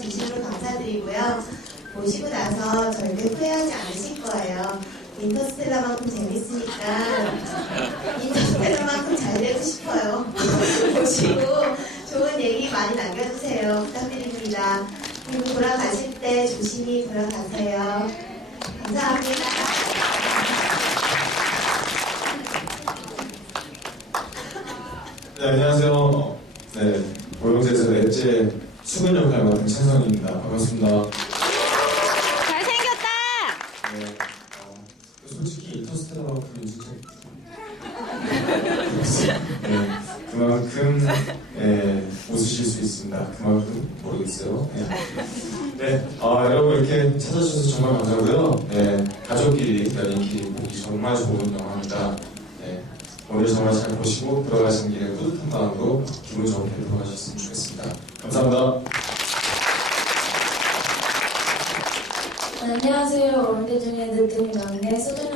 부탁드리고요. 보시고 나서 절대 후회하지 않으실 거예요. 인터스텔라만큼 재밌으니까 인터스텔라만큼 잘 되고 싶어요. 보시고 좋은 얘기 많이 남겨주세요. 부탁드립니다. 그리고 돌아가실 때 조심히 돌아가세요. 감사합니다. 네, 안녕하세요. 네, 고용제에서 넷째 수근 역할 맡은 찬성입니다. 반갑습니다. 잘생겼다! 네, 어, 솔직히 인터스텔라만큼 진짜 네, 그만큼 네, 웃으실 수 있습니다. 그만큼 모르겠어요. 네, 네 어, 여러분 이렇게 찾아주셔서 정말 감사하고요. 네, 가족끼리 연인끼리 보기 정말 좋은 영화입니다. 네, 오늘 정말 잘 보시고 들어가신 길에 뿌듯한 마음으로 기분 좋게 돌아가셨으면 좋겠습니다. 감사합니다. 안녕하세요. 원대 중에 늦은 막내 수준한